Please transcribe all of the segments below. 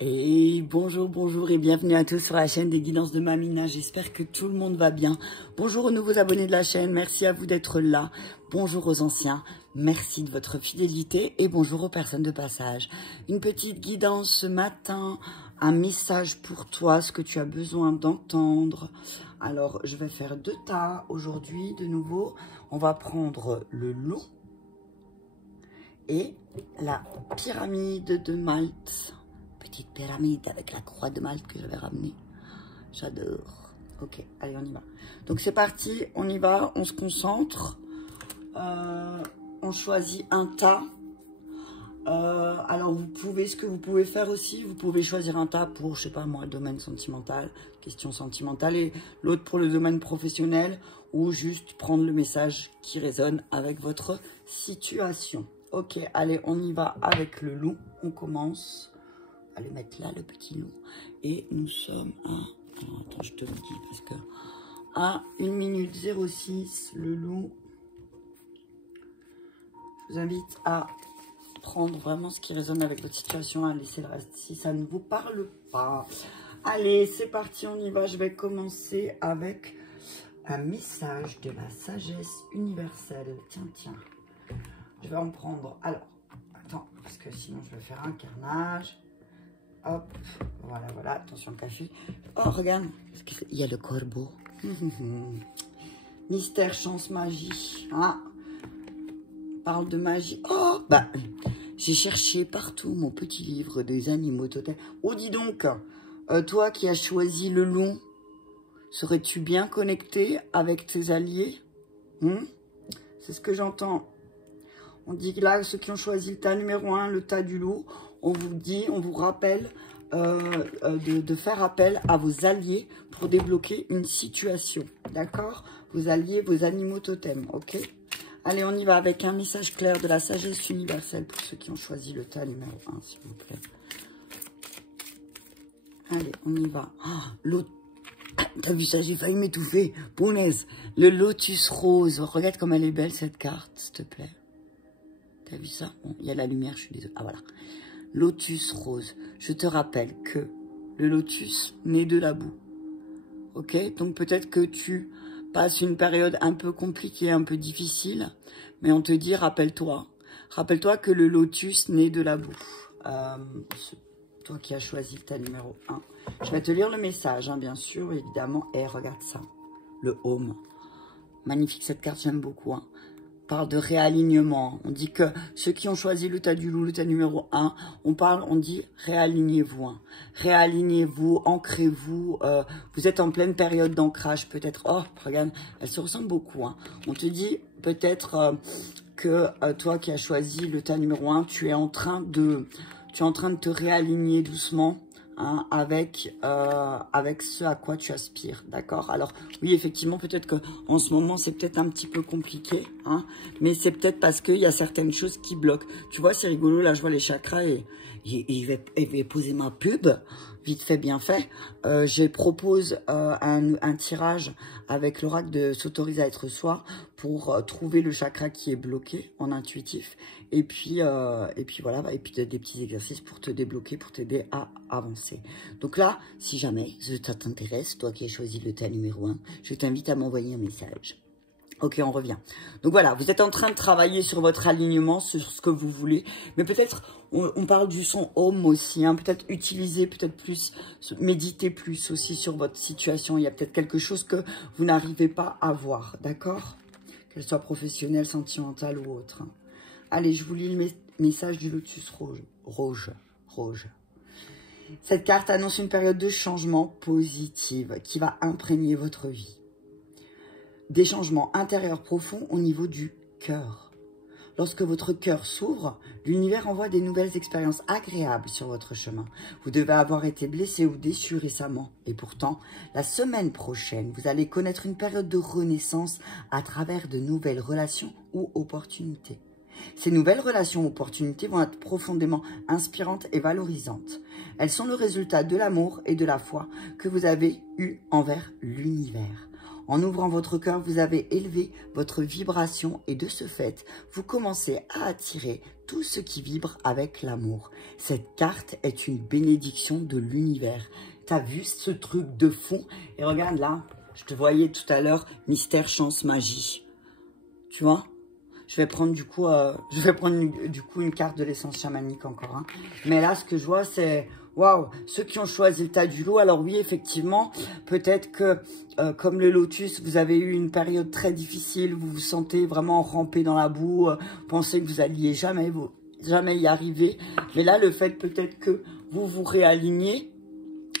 Et bonjour, bonjour et bienvenue à tous sur la chaîne des guidances de Mamina. J'espère que tout le monde va bien. Bonjour aux nouveaux abonnés de la chaîne, merci à vous d'être là. Bonjour aux anciens, merci de votre fidélité et bonjour aux personnes de passage. Une petite guidance ce matin, un message pour toi, ce que tu as besoin d'entendre. Alors, je vais faire deux tas aujourd'hui de nouveau. On va prendre le loup et la pyramide de Malte. Petite pyramide avec la croix de Malte que j'avais ramenée. J'adore. Ok, allez, on y va. Donc c'est parti, on y va, on se concentre. On choisit un tas. Alors vous pouvez, ce que vous pouvez faire aussi, vous pouvez choisir un tas pour, je sais pas moi, domaine sentimental, question sentimentale, et l'autre pour le domaine professionnel, ou juste prendre le message qui résonne avec votre situation. Ok, allez, on y va avec le loup, on commence. Allez mettre là le petit loup. Et nous sommes à... Alors, attends, je te le dis parce que... À 1 minute 06, le loup. Je vous invite à prendre vraiment ce qui résonne avec votre situation, à laisser le reste si ça ne vous parle pas. Allez, c'est parti, on y va. Je vais commencer avec un message de la sagesse universelle. Tiens, tiens. Je vais en prendre... Alors, attends, parce que sinon je vais faire un carnage. Hop, voilà, voilà, attention au café. Oh, regarde, il y a le corbeau. Mystère, chance, magie. Ah, parle de magie. Oh, bah, j'ai cherché partout mon petit livre des animaux totems. Oh, dis donc, toi qui as choisi le loup, serais-tu bien connecté avec tes alliés? C'est ce que j'entends. On dit que là, ceux qui ont choisi le tas numéro 1, le tas du loup, on vous dit, on vous rappelle de faire appel à vos alliés pour débloquer une situation. D'accord? Vos alliés, vos animaux totems. Ok? Allez, on y va avec un message clair de la sagesse universelle pour ceux qui ont choisi le tas numéro 1, s'il vous plaît. Allez, on y va. Oh, l'autre. T'as vu ça? J'ai failli m'étouffer. Punaise. Le lotus rose. Regarde comme elle est belle, cette carte, s'il te plaît. T'as vu ça? Bon, il y a la lumière, je suis désolée. Ah, voilà. Lotus rose. Je te rappelle que le lotus naît de la boue. Ok? Donc peut-être que tu passes une période un peu compliquée, un peu difficile. Mais on te dit, rappelle-toi. Rappelle-toi que le lotus naît de la boue. Toi qui as choisi ta numéro 1. Je vais te lire le message, hein, bien sûr, évidemment. Et regarde ça. Le home. Magnifique cette carte, j'aime beaucoup. Hein. Parle de réalignement. On dit que ceux qui ont choisi le tas du loup, le tas numéro 1, on dit réalignez-vous. Hein. Réalignez-vous, ancrez-vous. Vous êtes en pleine période d'ancrage peut-être. Oh, regarde, elles se ressemblent beaucoup. Hein. On te dit peut-être que toi qui as choisi le tas numéro 1, tu es en train de te réaligner doucement. Hein, avec ce à quoi tu aspires, d'accord? Alors, oui, effectivement, peut-être qu'en ce moment, c'est peut-être un petit peu compliqué, hein, mais c'est peut-être parce qu'il y a certaines choses qui bloquent. Tu vois, c'est rigolo, là, je vois les chakras et je vais poser ma pub, vite fait, bien fait. Je propose un tirage avec l'oracle de s'autoriser à être soi pour trouver le chakra qui est bloqué en intuitif. Et puis voilà, et puis des petits exercices pour te débloquer, pour t'aider à avancer. Donc là, si jamais ça t'intéresse, toi qui as choisi le tas numéro 1, je t'invite à m'envoyer un message. Ok, on revient. Donc voilà, vous êtes en train de travailler sur votre alignement, sur ce que vous voulez. Mais peut-être, on parle du son home aussi. Hein, peut-être utiliser, peut-être plus, méditer plus aussi sur votre situation. Il y a peut-être quelque chose que vous n'arrivez pas à voir, d'accord? Qu'elle soit professionnelle, sentimentale ou autre. Hein. Allez, je vous lis le message du lotus rouge. Cette carte annonce une période de changement positive qui va imprégner votre vie. Des changements intérieurs profonds au niveau du cœur. Lorsque votre cœur s'ouvre, l'univers envoie des nouvelles expériences agréables sur votre chemin. Vous devez avoir été blessé ou déçu récemment. Et pourtant, la semaine prochaine, vous allez connaître une période de renaissance à travers de nouvelles relations ou opportunités. Ces nouvelles relations ou opportunités vont être profondément inspirantes et valorisantes. Elles sont le résultat de l'amour et de la foi que vous avez eu envers l'univers. En ouvrant votre cœur, vous avez élevé votre vibration et de ce fait, vous commencez à attirer tout ce qui vibre avec l'amour. Cette carte est une bénédiction de l'univers. T'as vu ce truc de fou? Et regarde là, je te voyais tout à l'heure, mystère, chance, magie. Tu vois? Je vais prendre du coup, une carte de l'essence chamanique encore. Hein. Mais là, ce que je vois, c'est... Waouh, ceux qui ont choisi le tas du lot, alors oui, effectivement, peut-être que, comme le lotus, vous avez eu une période très difficile, vous vous sentez vraiment rampé dans la boue, pensez que vous alliez jamais y arriver. Mais là, le fait peut-être que vous vous réalignez,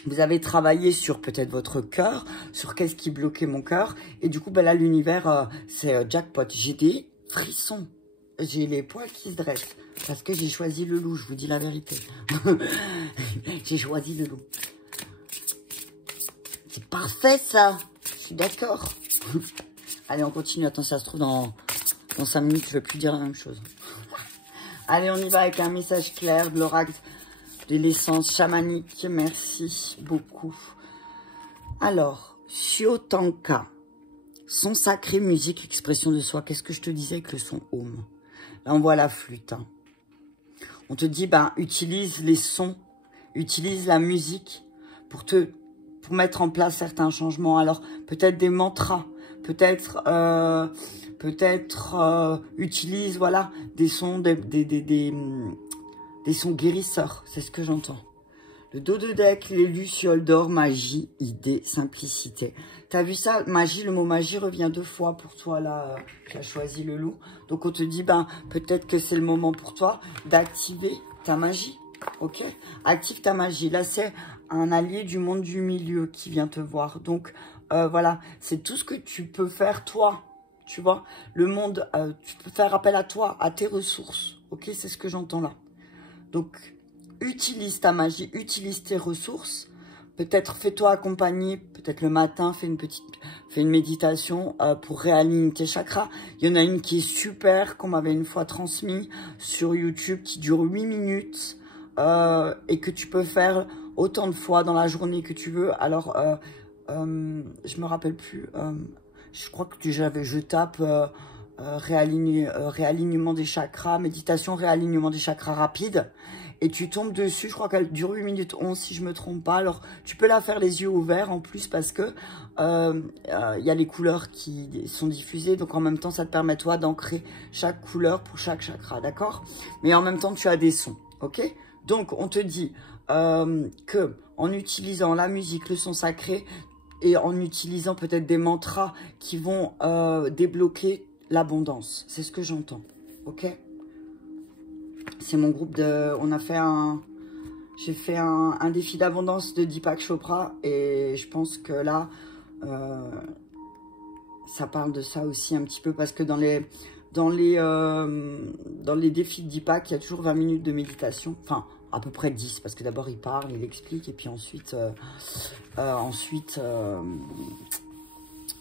vous avez travaillé sur peut-être votre cœur, sur qu'est-ce qui bloquait mon cœur. Et du coup, ben là, l'univers, c'est jackpot. J'ai des frissons. J'ai les poils qui se dressent. Parce que j'ai choisi le loup, je vous dis la vérité. J'ai choisi le loup. C'est parfait, ça. Je suis d'accord. Allez, on continue. Attends, ça se trouve, dans 5 minutes, je ne vais plus dire la même chose. Allez, on y va avec un message clair de l'oracle de l'essence chamanique. Merci beaucoup. Alors, Siotanka. Son sacré, musique, expression de soi. Qu'est-ce que je te disais avec le son Om? Là, on voit la flûte. Hein. On te dit, ben, utilise les sons, utilise la musique pour mettre en place certains changements. Alors, peut-être des mantras, peut-être utilise, voilà, des sons, des sons guérisseurs. C'est ce que j'entends. Le dos de deck, les lucioles d'or, magie, idée, simplicité. T'as vu ça? Magie, le mot magie revient 2 fois pour toi, là, qui a choisi le loup. Donc, on te dit, ben, peut-être que c'est le moment pour toi d'activer ta magie. Ok? Active ta magie. Là, c'est un allié du monde du milieu qui vient te voir. Donc, voilà, c'est tout ce que tu peux faire, toi. Tu vois? Le monde, tu peux faire appel à toi, à tes ressources. Ok? C'est ce que j'entends là. Donc, utilise ta magie, utilise tes ressources. Peut-être fais-toi accompagner, peut-être le matin, fais une méditation pour réaligner tes chakras. Il y en a une qui est super, qu'on m'avait une fois transmis sur YouTube, qui dure 8 minutes et que tu peux faire autant de fois dans la journée que tu veux. Alors, je me rappelle plus, je crois que je tape... réalignement des chakras, méditation, réalignement des chakras rapide. Et tu tombes dessus, je crois qu'elle dure 8 minutes 11 si je me trompe pas. Alors, tu peux la faire les yeux ouverts en plus parce que y a les couleurs qui sont diffusées. Donc, en même temps, ça te permet, toi, d'ancrer chaque couleur pour chaque chakra, d'accord? Mais en même temps, tu as des sons, ok? Donc, on te dit que en utilisant la musique, le son sacré, et en utilisant peut-être des mantras qui vont débloquer l'abondance. C'est ce que j'entends, ok? C'est mon groupe de... J'ai fait un défi d'abondance de Deepak Chopra et je pense que là, ça parle de ça aussi un petit peu parce que dans les défis de Deepak, il y a toujours 20 minutes de méditation. Enfin, à peu près 10 parce que d'abord il parle, il explique et puis ensuite,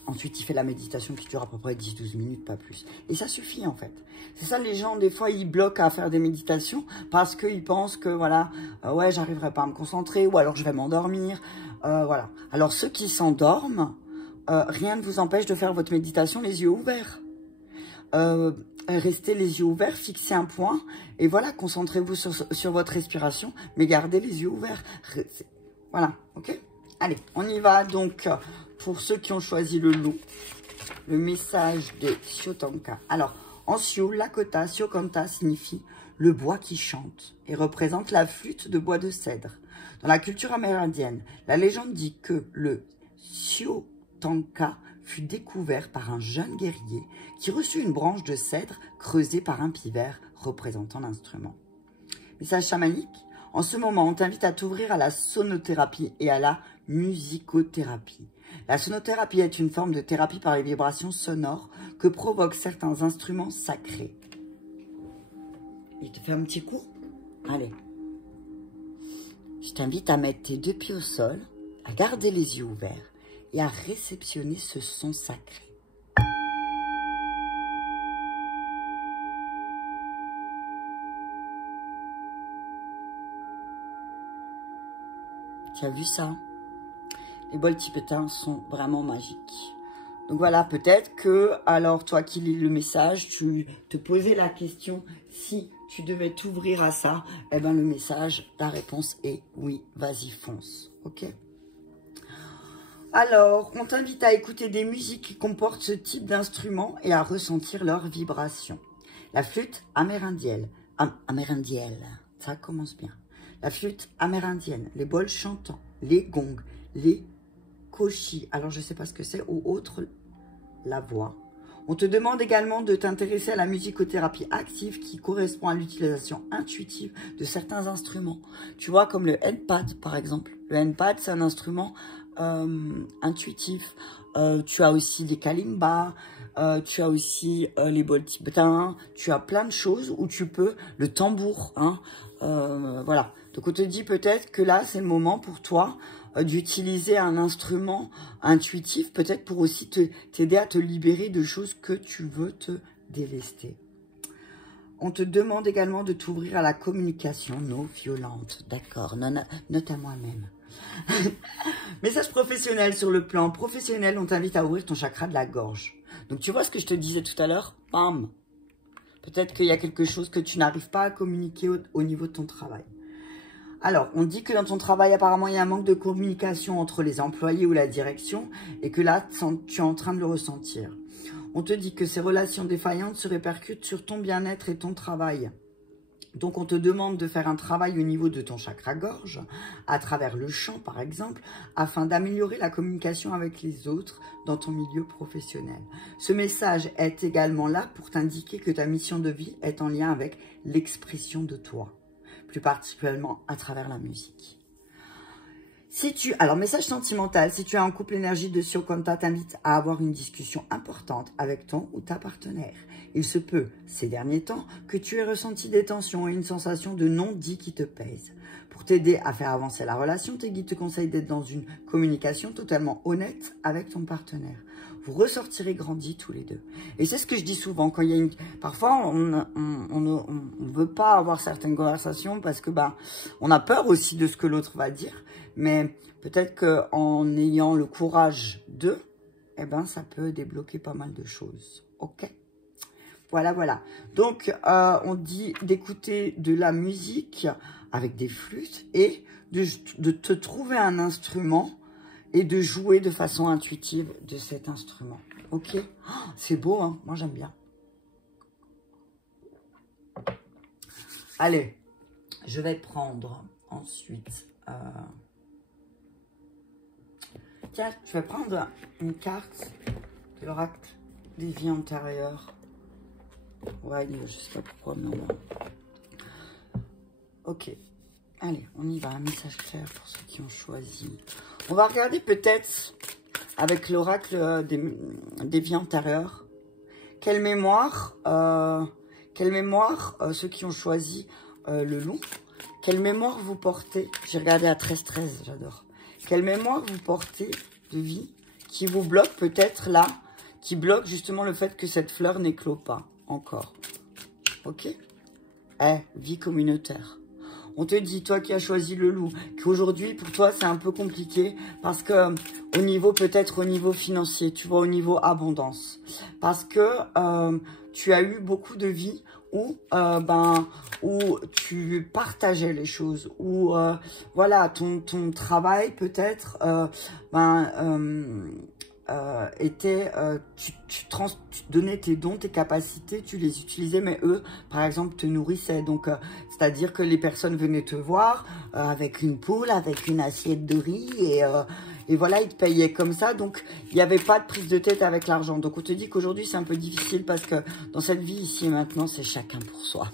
ensuite, il fait la méditation qui dure à peu près 10-12 minutes, pas plus. Et ça suffit, en fait. C'est ça, les gens, des fois, ils bloquent à faire des méditations parce qu'ils pensent que, voilà, ouais, j'arriverai pas à me concentrer ou alors je vais m'endormir. Voilà. Alors, ceux qui s'endorment, rien ne vous empêche de faire votre méditation les yeux ouverts. Restez les yeux ouverts, fixez un point et voilà, concentrez-vous sur votre respiration, mais gardez les yeux ouverts. Voilà, ok? Allez, on y va donc... Pour ceux qui ont choisi le loup, le message de Siotanka. Alors, en Sio, Lakota, Siokanta signifie le bois qui chante et représente la flûte de bois de cèdre. Dans la culture amérindienne, la légende dit que le Siotanka fut découvert par un jeune guerrier qui reçut une branche de cèdre creusée par un pivert représentant l'instrument. Message chamanique. En ce moment, on t'invite à t'ouvrir à la sonothérapie et à la musicothérapie. La sonothérapie est une forme de thérapie par les vibrations sonores que provoquent certains instruments sacrés. Il te fait un petit coup? Allez. Je t'invite à mettre tes 2 pieds au sol, à garder les yeux ouverts et à réceptionner ce son sacré. Tu as vu ça? Les bols tibétains sont vraiment magiques. Donc voilà, peut-être que, alors toi qui lis le message, tu te posais la question si tu devais t'ouvrir à ça. Eh bien le message, la réponse est oui, vas-y fonce, ok? Alors, on t'invite à écouter des musiques qui comportent ce type d'instruments et à ressentir leurs vibrations. La flûte amérindienne, ça commence bien. La flûte amérindienne, les bols chantants, les gongs, les koshi, alors je ne sais pas ce que c'est, ou autre, la voix. On te demande également de t'intéresser à la musicothérapie active qui correspond à l'utilisation intuitive de certains instruments. Tu vois, comme le handpad par exemple. Le handpad, c'est un instrument intuitif. Tu as aussi les kalimbas, tu as aussi les bols tibétains, tu as plein de choses où tu peux, le tambour, hein, voilà. Donc on te dit peut-être que là, c'est le moment pour toi d'utiliser un instrument intuitif, peut-être pour aussi t'aider à te libérer de choses que tu veux te délester. On te demande également de t'ouvrir à la communication non violente. D'accord, note à moi-même. Message professionnel sur le plan professionnel, on t'invite à ouvrir ton chakra de la gorge. Donc tu vois ce que je te disais tout à l'heure? Bam! Peut-être qu'il y a quelque chose que tu n'arrives pas à communiquer au niveau de ton travail. Alors, on dit que dans ton travail, apparemment, il y a un manque de communication entre les employés ou la direction et que là, tu es en train de le ressentir. On te dit que ces relations défaillantes se répercutent sur ton bien-être et ton travail. Donc, on te demande de faire un travail au niveau de ton chakra-gorge, à travers le chant, par exemple, afin d'améliorer la communication avec les autres dans ton milieu professionnel. Ce message est également là pour t'indiquer que ta mission de vie est en lien avec l'expression de toi, plus particulièrement à travers la musique. Alors, message sentimental, si tu es en couple, énergie de Siokonta t'invite à avoir une discussion importante avec ton ou ta partenaire. Il se peut, ces derniers temps, que tu aies ressenti des tensions et une sensation de non-dit qui te pèse. Pour t'aider à faire avancer la relation, tes guides te conseillent d'être dans une communication totalement honnête avec ton partenaire. Vous ressortirez grandis tous les deux. Et c'est ce que je dis souvent, quand il y a parfois, on ne veut pas avoir certaines conversations parce que on a peur aussi de ce que l'autre va dire. Mais peut-être qu'en ayant le courage de, ça peut débloquer pas mal de choses. Ok? Voilà, voilà. Donc, on dit d'écouter de la musique avec des flûtes et de te trouver un instrument et de jouer de façon intuitive de cet instrument. Ok? Oh, c'est beau, hein? Moi, j'aime bien. Allez, je vais prendre ensuite... Tiens, je vais prendre une carte de l'oracle des vies antérieures. Ouais, je sais pas pourquoi, mais on va... Ok. Allez, on y va. Un message clair pour ceux qui ont choisi. On va regarder peut-être avec l'oracle des vies antérieures. Quelle mémoire, ceux qui ont choisi le loup, quelle mémoire vous portez? J'ai regardé à 13-13, j'adore. Quelle mémoire vous portez de vie qui vous bloque peut-être là, qui bloque justement le fait que cette fleur n'éclot pas encore. Ok? Vie communautaire. On te dit, toi qui as choisi le loup, qu'aujourd'hui, pour toi, c'est un peu compliqué parce que au niveau, peut-être au niveau financier, tu vois, au niveau abondance. Parce que tu as eu beaucoup de vies où, où tu partageais les choses, où, voilà, ton travail, peut-être, tu donnais tes dons, tes capacités, tu les utilisais, mais eux, par exemple, te nourrissaient. Donc, c'est-à-dire que les personnes venaient te voir avec une poule, avec une assiette de riz, et voilà, ils te payaient comme ça. Donc, il n'y avait pas de prise de tête avec l'argent. Donc, on te dit qu'aujourd'hui, c'est un peu difficile parce que dans cette vie, ici et maintenant, c'est chacun pour soi.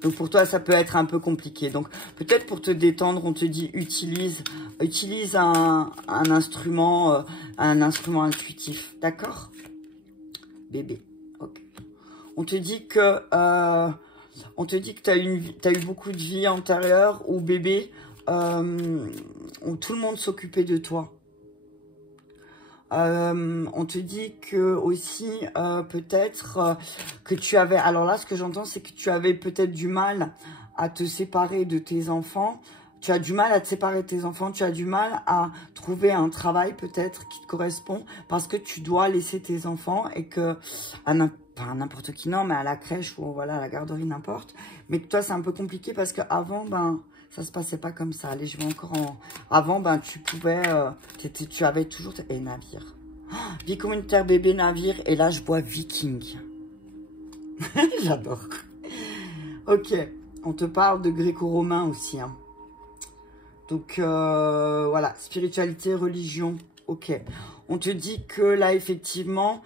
Donc, pour toi, ça peut être un peu compliqué. Donc, peut-être pour te détendre, on te dit utilise un instrument intuitif. D'accord? Bébé. Ok. On te dit que tu as eu beaucoup de vie antérieure où bébé, où tout le monde s'occupait de toi. On te dit que aussi peut-être que tu avais, alors là ce que j'entends c'est que tu avais peut-être du mal à te séparer de tes enfants. tu as du mal à te séparer de tes enfants, tu as du mal à trouver un travail peut-être qui te correspond parce que tu dois laisser tes enfants et que, pas n'importe qui, non, mais à la crèche ou voilà, à la garderie, n'importe. Mais que toi, c'est un peu compliqué parce qu'avant, ben, ça se passait pas comme ça. Allez, je vais encore en... Avant, ben, tu pouvais, tu avais toujours... Et navire. Oh, vie communautaire, bébé, navire. Et là, je vois viking. J'adore. Ok, on te parle de gréco-romain aussi, hein. Donc, voilà, spiritualité, religion, ok. On te dit que là, effectivement,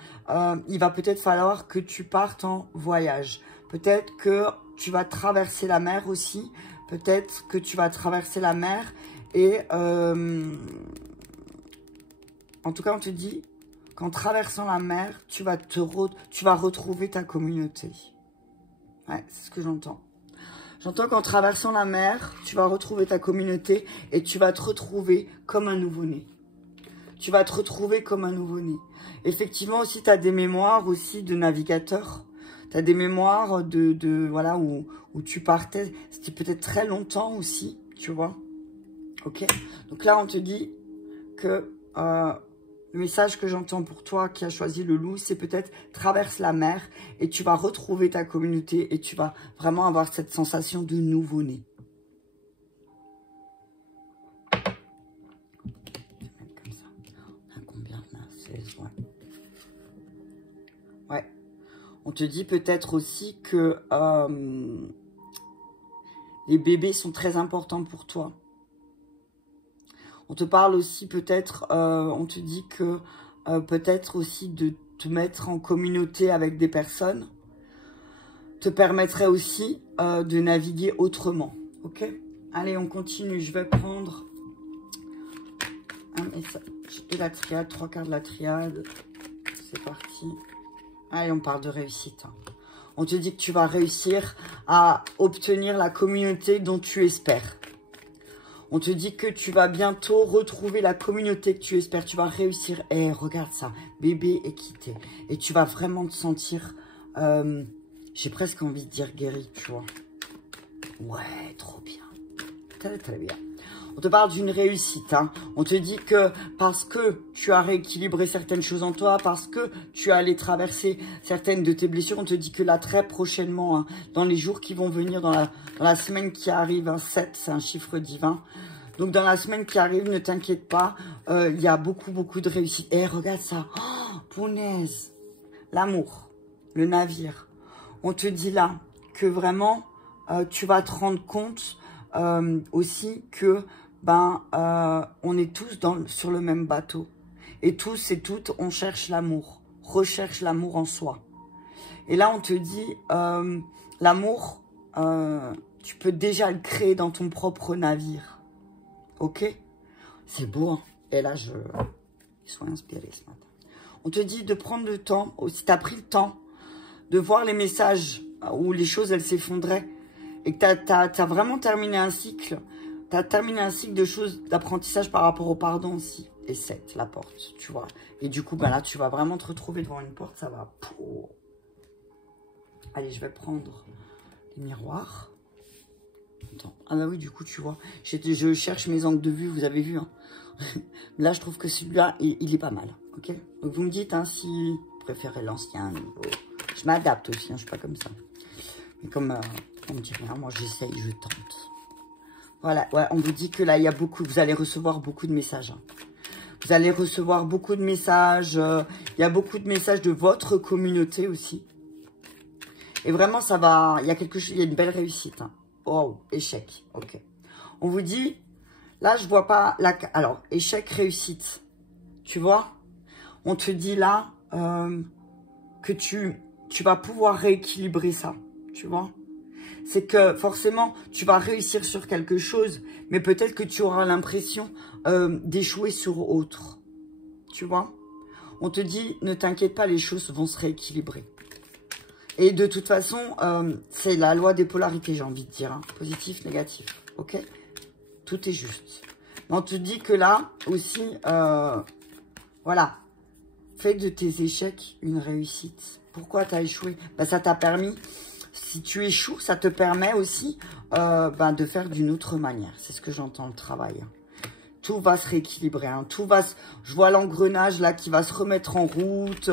il va peut-être falloir que tu partes en voyage. Peut-être que tu vas traverser la mer aussi. Peut-être que tu vas traverser la mer et... en tout cas, on te dit qu'en traversant la mer, tu vas retrouver ta communauté. Ouais, c'est ce que j'entends. J'entends qu'en traversant la mer, tu vas retrouver ta communauté et tu vas te retrouver comme un nouveau-né. Tu vas te retrouver comme un nouveau-né. Effectivement, aussi, tu as des mémoires aussi de navigateur. Tu as des mémoires voilà, où tu partais. C'était peut-être très longtemps aussi, tu vois. Ok. Donc là, on te dit que le message que j'entends pour toi qui a choisi le loup, c'est peut-être traverse la mer et tu vas retrouver ta communauté et tu vas vraiment avoir cette sensation de nouveau-né. Comme ça. On a combien là? 16, ouais. Ouais. On te dit peut-être aussi que les bébés sont très importants pour toi. On te parle aussi peut-être, on te dit que peut-être aussi de te mettre en communauté avec des personnes te permettrait aussi de naviguer autrement. Ok? Allez, on continue. Je vais prendre un message de la triade, 3/4 de la triade. C'est parti. Allez, on parle de réussite. Hein. On te dit que tu vas réussir à obtenir la communauté dont tu espères. On te dit que tu vas bientôt retrouver la communauté que tu espères. Tu vas réussir. Eh, regarde ça. Bébé est quitté. Et tu vas vraiment te sentir... j'ai presque envie de dire guéri, tu vois. Ouais, trop bien. Très, très bien. On te parle d'une réussite. Hein. On te dit que parce que tu as rééquilibré certaines choses en toi, parce que tu as allé traverser certaines de tes blessures, on te dit que là, très prochainement, hein, dans les jours qui vont venir, dans la semaine qui arrive, hein, 7, c'est un chiffre divin. Donc, dans la semaine qui arrive, ne t'inquiète pas, il y a beaucoup, beaucoup de réussite. Eh, regarde ça. Oh, punaise. L'amour, le navire. On te dit là que vraiment, tu vas te rendre compte aussi que on est tous sur le même bateau. Et tous et toutes, on cherche l'amour. Recherche l'amour en soi. Et là, on te dit, l'amour, tu peux déjà le créer dans ton propre navire. Ok? C'est beau, hein? Et là, ils sont inspirés ce matin. On te dit de prendre le temps, si tu as pris le temps, de voir les messages où les choses, elles s'effondraient. Et que tu as vraiment terminé un cycle. Tu as terminé un cycle de choses, d'apprentissage par rapport au pardon aussi. Et 7, la porte, tu vois. Et du coup, là, tu vas vraiment te retrouver devant une porte. Ça va. Allez, je vais prendre les miroirs. Attends. Ah bah oui, du coup, tu vois. Je cherche mes angles de vue, vous avez vu. Hein. Là, je trouve que celui-là, il est pas mal. Ok. Donc, vous me dites hein, si vous préférez l'ancien, nouveau. Je m'adapte aussi, hein, je suis pas comme ça. Mais comme on me dit rien, moi, j'essaye, je tente. Voilà, ouais, on vous dit que là, il y a beaucoup, vous allez recevoir beaucoup de messages. Hein. Vous allez recevoir beaucoup de messages. Il y a beaucoup de messages de votre communauté aussi. Et vraiment, ça va, il y a quelque chose, il y a une belle réussite. Hein. Oh, échec, ok. On vous dit, là, je vois pas, alors, échec, réussite. Tu vois? On te dit là que tu vas pouvoir rééquilibrer ça. Tu vois? C'est que forcément, tu vas réussir sur quelque chose, mais peut-être que tu auras l'impression d'échouer sur autre. Tu vois? On te dit, ne t'inquiète pas, les choses vont se rééquilibrer. Et de toute façon, c'est la loi des polarités, j'ai envie de dire. Hein. Positif, négatif. Ok? Tout est juste. Mais on te dit que là, aussi, voilà. Fais de tes échecs une réussite. Pourquoi tu as échoué? Ça t'a permis... si tu échoues, ça te permet aussi de faire d'une autre manière. C'est ce que j'entends, le travail. Tout va se rééquilibrer. Hein. Tout va se... Je vois l'engrenage là qui va se remettre en route.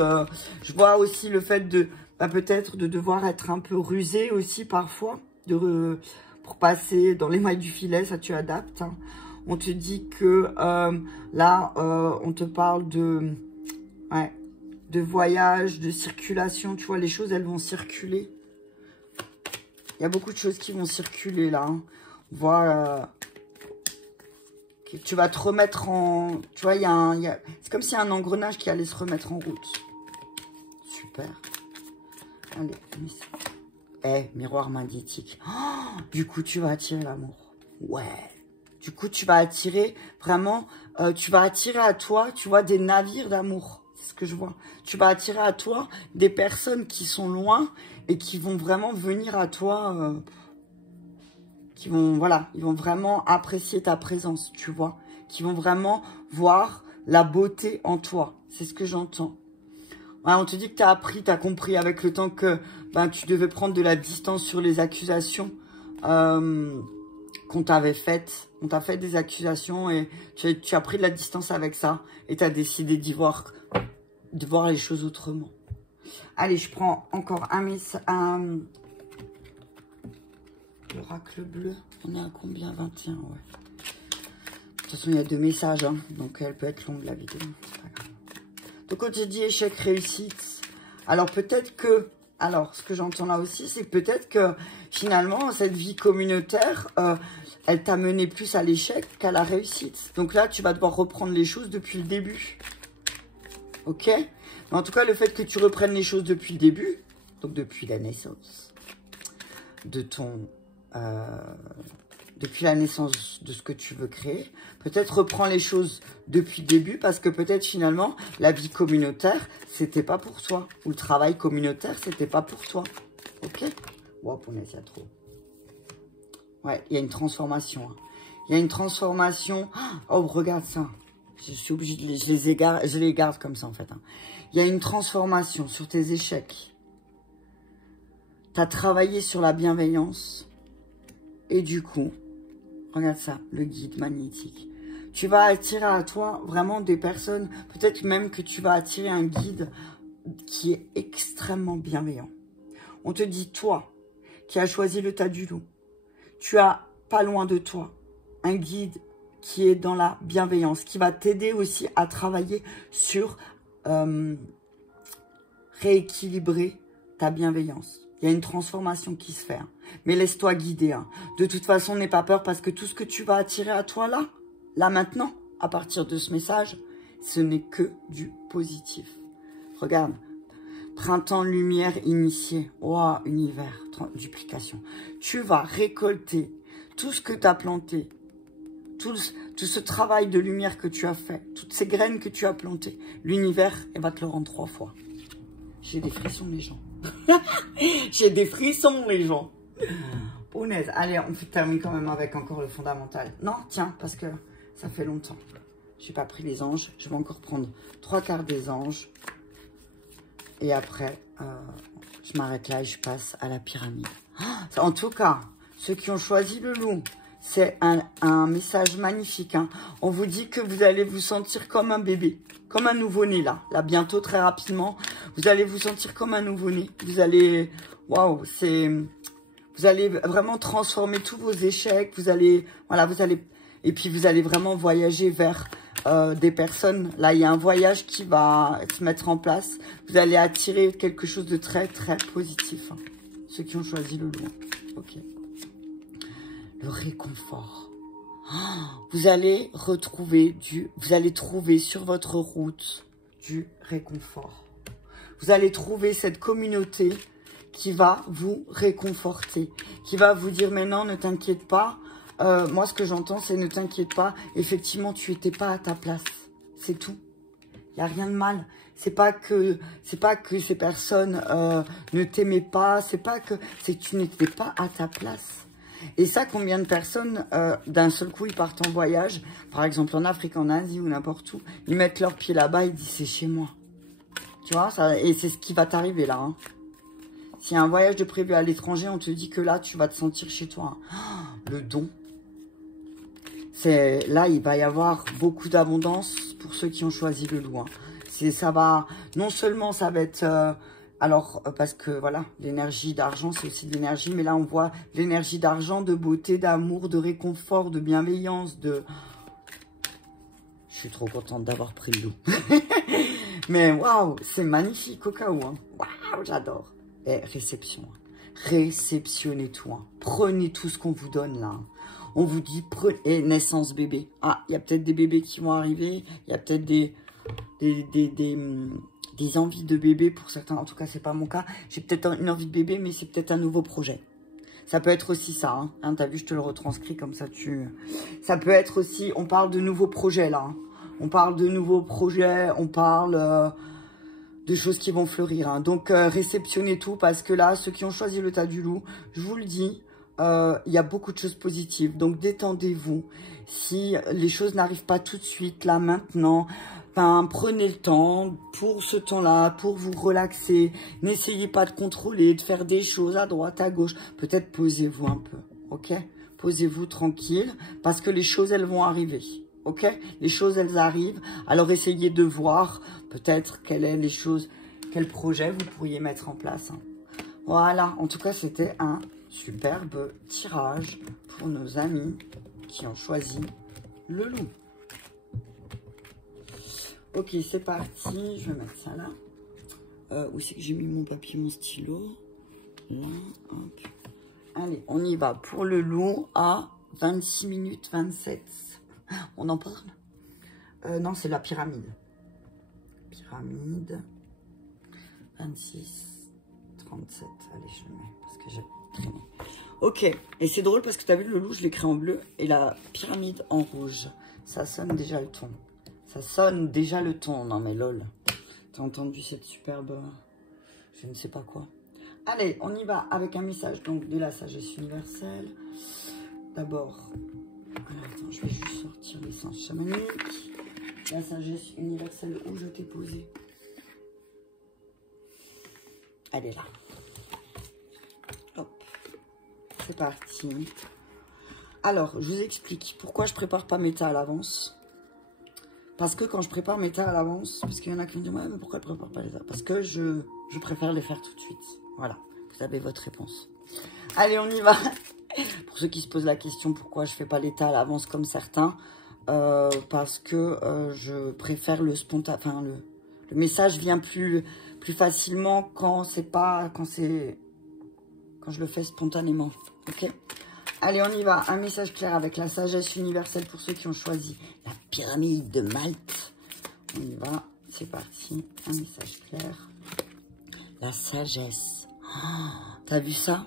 Je vois aussi le fait de peut-être de devoir être un peu rusé aussi parfois. Pour passer dans les mailles du filet, ça tu adaptes. Hein. On te dit que là, on te parle de voyage, de circulation. Tu vois, les choses, elles vont circuler. Il y a beaucoup de choses qui vont circuler là. Hein. On voit que tu vas te remettre en... Tu vois, c'est comme s'il y a un engrenage qui allait se remettre en route. Super. Allez, miroir magnétique. Oh, du coup, tu vas attirer l'amour. Ouais. Du coup, tu vas attirer vraiment... tu vas attirer à toi, tu vois, des navires d'amour. C'est ce que je vois. Tu vas attirer à toi des personnes qui sont loin et qui vont vraiment venir à toi... qui vont, voilà, ils vont vraiment apprécier ta présence, tu vois. Qui vont vraiment voir la beauté en toi. C'est ce que j'entends. Ouais, on te dit que tu as appris, tu as compris avec le temps que tu devais prendre de la distance sur les accusations qu'on t'avait faites. On t'a fait des accusations et tu as pris de la distance avec ça. Et tu as décidé de voir les choses autrement. Allez, je prends encore un l'oracle bleu. On est à combien? 21, ouais. De toute façon, il y a 2 messages, hein, donc elle peut être longue la vidéo. C'est pas grave. Donc, on te dit échec, réussite. Alors, peut-être que... Alors, ce que j'entends là aussi, c'est peut-être que, finalement, cette vie communautaire, elle t'a mené plus à l'échec qu'à la réussite. Donc là, tu vas devoir reprendre les choses depuis le début. Ok? Mais en tout cas, le fait que tu reprennes les choses depuis le début, donc depuis la naissance de ton... depuis la naissance de ce que tu veux créer. Peut-être reprends les choses depuis le début parce que peut-être finalement, la vie communautaire, c'était pas pour toi. Ou le travail communautaire, c'était pas pour toi. Ok? Wow, punaise, il y a trop. Ouais, il y a une transformation. Hein. Il y a une transformation. Oh, regarde ça. Je suis obligée de je les garde comme ça en fait. Hein. Il y a une transformation sur tes échecs. Tu as travaillé sur la bienveillance. Et du coup, regarde ça, le guide magnétique. Tu vas attirer à toi vraiment des personnes, peut-être même que tu vas attirer un guide qui est extrêmement bienveillant. On te dit, toi, qui as choisi le tas du loup, tu as pas loin de toi un guide qui est dans la bienveillance, qui va t'aider aussi à travailler sur rééquilibrer ta bienveillance. Il y a une transformation qui se fait. Hein. Mais laisse-toi guider. Hein. De toute façon, n'aie pas peur parce que tout ce que tu vas attirer à toi là maintenant, à partir de ce message, ce n'est que du positif. Regarde. Printemps, lumière, initié. Oh, univers, duplication. Tu vas récolter tout ce que tu as planté. Tout ce travail de lumière que tu as fait. Toutes ces graines que tu as plantées. L'univers, elle va te le rendre 3 fois. J'ai des frissons, les gens. J'ai des frissons, les gens. Punaise. Allez, on termine quand même avec encore le fondamental. Non, tiens, parce que ça fait longtemps. J'ai pas pris les anges. Je vais encore prendre 3 quarts des anges. Et après, je m'arrête là et je passe à la pyramide. En tout cas, ceux qui ont choisi le loup, c'est un message magnifique. Hein. On vous dit que vous allez vous sentir comme un bébé, comme un nouveau-né là. Là, bientôt, très rapidement, vous allez vous sentir comme un nouveau-né. Vous allez, waouh, vous allez vraiment transformer tous vos échecs. Vous allez, voilà, et puis vous allez vraiment voyager vers des personnes. Là, il y a un voyage qui va se mettre en place. Vous allez attirer quelque chose de très, très positif. Hein. Ceux qui ont choisi le loup. Ok. Le réconfort. Vous allez vous allez trouver sur votre route du réconfort. Vous allez trouver cette communauté qui va vous réconforter, qui va vous dire, mais non, ne t'inquiète pas. Moi, ce que j'entends, c'est ne t'inquiète pas. Effectivement, tu n'étais pas à ta place. C'est tout. Il n'y a rien de mal. C'est pas que ces personnes ne t'aimaient pas. C'est que tu n'étais pas à ta place. Et ça, combien de personnes, d'un seul coup, ils partent en voyage, par exemple en Afrique, en Asie ou n'importe où, ils mettent leurs pieds là-bas, ils disent, c'est chez moi. Tu vois, ça, et c'est ce qui va t'arriver là. Hein. S'il y a un voyage de prévu à l'étranger, on te dit que là, tu vas te sentir chez toi. Le don. Là, il va y avoir beaucoup d'abondance pour ceux qui ont choisi le loup. Ça va, non seulement ça va être... alors, parce que voilà, l'énergie d'argent, c'est aussi de l'énergie. Mais là, on voit l'énergie d'argent, de beauté, d'amour, de réconfort, de bienveillance, de... Je suis trop contente d'avoir pris le loup. Mais waouh, c'est magnifique au cas où. Waouh, j'adore. Et réception. Réceptionnez tout. Prenez tout ce qu'on vous donne là. On vous dit, prenez... Et naissance bébé. Ah, il y a peut-être des bébés qui vont arriver. Il y a peut-être des envies de bébé pour certains. En tout cas, c'est pas mon cas. J'ai peut-être une envie de bébé, mais c'est peut-être un nouveau projet. Ça peut être aussi ça. T'as vu, je te le retranscris comme ça. Ça peut être aussi... On parle de nouveaux projets là. On parle de nouveaux projets. On parle de choses qui vont fleurir. Donc, réceptionnez tout parce que là, ceux qui ont choisi le tas du loup, je vous le dis, il y a beaucoup de choses positives. Donc, détendez-vous. Si les choses n'arrivent pas tout de suite, là, maintenant... prenez le temps pour ce temps-là, pour vous relaxer. N'essayez pas de contrôler, de faire des choses à droite, à gauche. Peut-être posez-vous un peu, ok? Posez-vous tranquille, parce que les choses, elles vont arriver, ok? Les choses, elles arrivent. Alors, essayez de voir peut-être quel projet vous pourriez mettre en place. Voilà, en tout cas, c'était un superbe tirage pour nos amis qui ont choisi le loup. Ok, c'est parti. Je vais mettre ça là. Où c'est que j'ai mis mon papier, mon stylo? Là, hop. Allez, on y va pour le loup à 26 minutes 27. On en parle? Non, c'est la pyramide. Pyramide. 26, 37. Allez, je le mets parce que j'ai traîné. Ok, et c'est drôle parce que tu as vu, le loup, je l'ai écrit en bleu et la pyramide en rouge. Ça sonne déjà le ton. Ça sonne déjà le ton. Non mais lol. T'as entendu cette superbe... Je ne sais pas quoi. Allez, on y va avec un message donc de la sagesse universelle. D'abord... Alors attends, je vais juste sortir l'essence chamanique. La sagesse universelle où je t'ai posée. Elle est là. Hop. C'est parti. Alors, je vous explique pourquoi je prépare pas mes tas à l'avance. Parce que quand je prépare mes tas à l'avance, parce qu'il y en a qui me disent, ouais, mais pourquoi je prépare pas les tas? Parce que je préfère les faire tout de suite. Voilà, vous avez votre réponse. Allez, on y va. Pour ceux qui se posent la question, pourquoi je fais pas les tas à l'avance comme certains, parce que je préfère le spontané. Enfin, le message vient plus facilement quand je le fais spontanément. Ok? Allez, on y va. Un message clair avec la sagesse universelle pour ceux qui ont choisi la pyramide de Malte. On y va. C'est parti. Un message clair. La sagesse. Oh, t'as vu ça?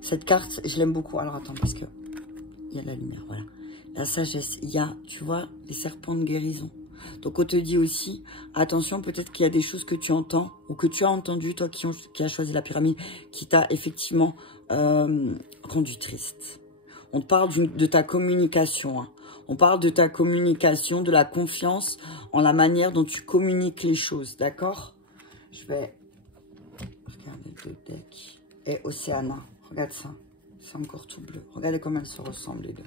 Cette carte, je l'aime beaucoup. Alors, attends, parce que il y a la lumière, voilà. La sagesse, il y a, tu vois, les serpents de guérison. Donc, on te dit aussi, attention, peut-être qu'il y a des choses que tu entends ou que tu as entendu, toi qui as choisi la pyramide, qui t'a effectivement rendu triste. On te parle de ta communication. On parle de ta communication, de la confiance en la manière dont tu communiques les choses. D'accord? Je vais regarder le deck. Et Océana. Regarde ça. C'est encore tout bleu. Regardez comment elles se ressemblent les deux.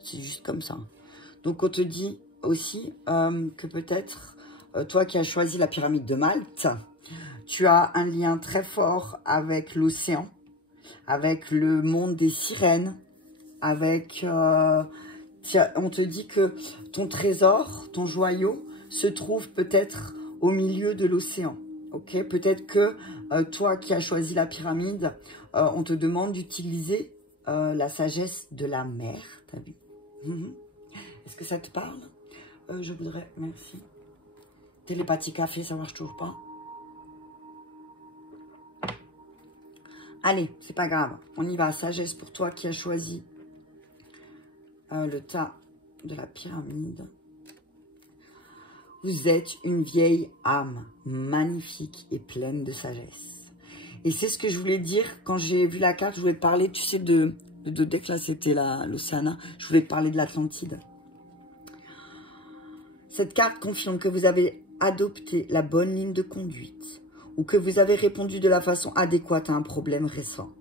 C'est juste comme ça. Donc, on te dit aussi que peut-être, toi qui as choisi la pyramide de Malte, tu as un lien très fort avec l'océan. Avec le monde des sirènes, avec... on te dit que ton trésor, ton joyau, se trouve peut-être au milieu de l'océan. Ok? Peut-être que toi qui as choisi la pyramide, on te demande d'utiliser la sagesse de la mer. T'as vu? Est-ce que ça te parle? Je voudrais... Merci. Télépathie café, ça marche toujours pas. Allez, c'est pas grave. On y va. Sagesse pour toi qui as choisi le tas de la pyramide. Vous êtes une vieille âme magnifique et pleine de sagesse. Et c'est ce que je voulais dire quand j'ai vu la carte. Je voulais te parler, tu sais, de deux decks. Là, c'était l'Océana. Je voulais te parler de l'Atlantide. Cette carte confirme que vous avez adopté la bonne ligne de conduite. ou que vous avez répondu de la façon adéquate à un problème récent.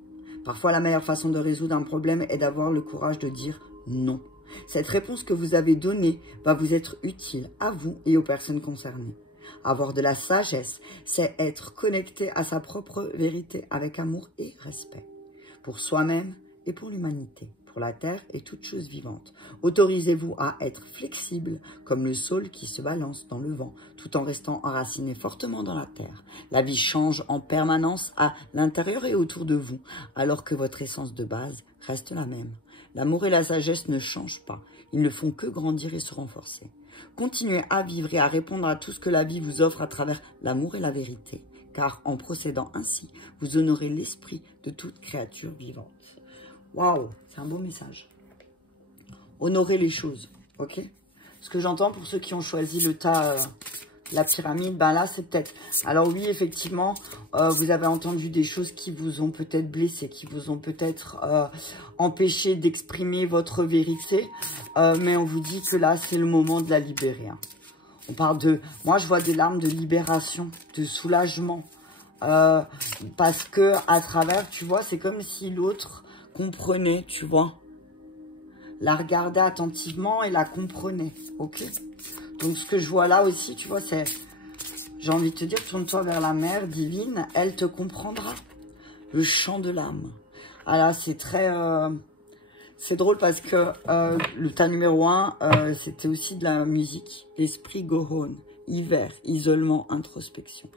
Parfois, la meilleure façon de résoudre un problème est d'avoir le courage de dire non. Cette réponse que vous avez donnée va vous être utile à vous et aux personnes concernées. Avoir de la sagesse, c'est être connecté à sa propre vérité avec amour et respect. Pour soi-même et pour l'humanité, pour la terre et toute chose vivante. Autorisez-vous à être flexible comme le saule qui se balance dans le vent tout en restant enraciné fortement dans la terre. La vie change en permanence à l'intérieur et autour de vous alors que votre essence de base reste la même. L'amour et la sagesse ne changent pas, ils ne font que grandir et se renforcer. Continuez à vivre et à répondre à tout ce que la vie vous offre à travers l'amour et la vérité, car en procédant ainsi, vous honorez l'esprit de toute créature vivante. Waouh, c'est un beau message. Honorer les choses, ok? Ce que j'entends pour ceux qui ont choisi le tas, la pyramide, ben là c'est peut-être... Alors oui, effectivement, vous avez entendu des choses qui vous ont peut-être blessé, qui vous ont peut-être empêché d'exprimer votre vérité, mais on vous dit que là c'est le moment de la libérer. Hein. On parle de... Moi je vois des larmes de libération, de soulagement, parce que à travers, tu vois, c'est comme si l'autre comprenait, tu vois, la regardait attentivement et la comprenait, ok? Donc, ce que je vois là aussi, tu vois, c'est... J'ai envie de te dire, tourne-toi vers la mère divine, elle te comprendra. Le chant de l'âme. Ah là, c'est très... c'est drôle parce que le tas numéro 1, c'était aussi de la musique. L'esprit go on. Hiver, isolement, introspection.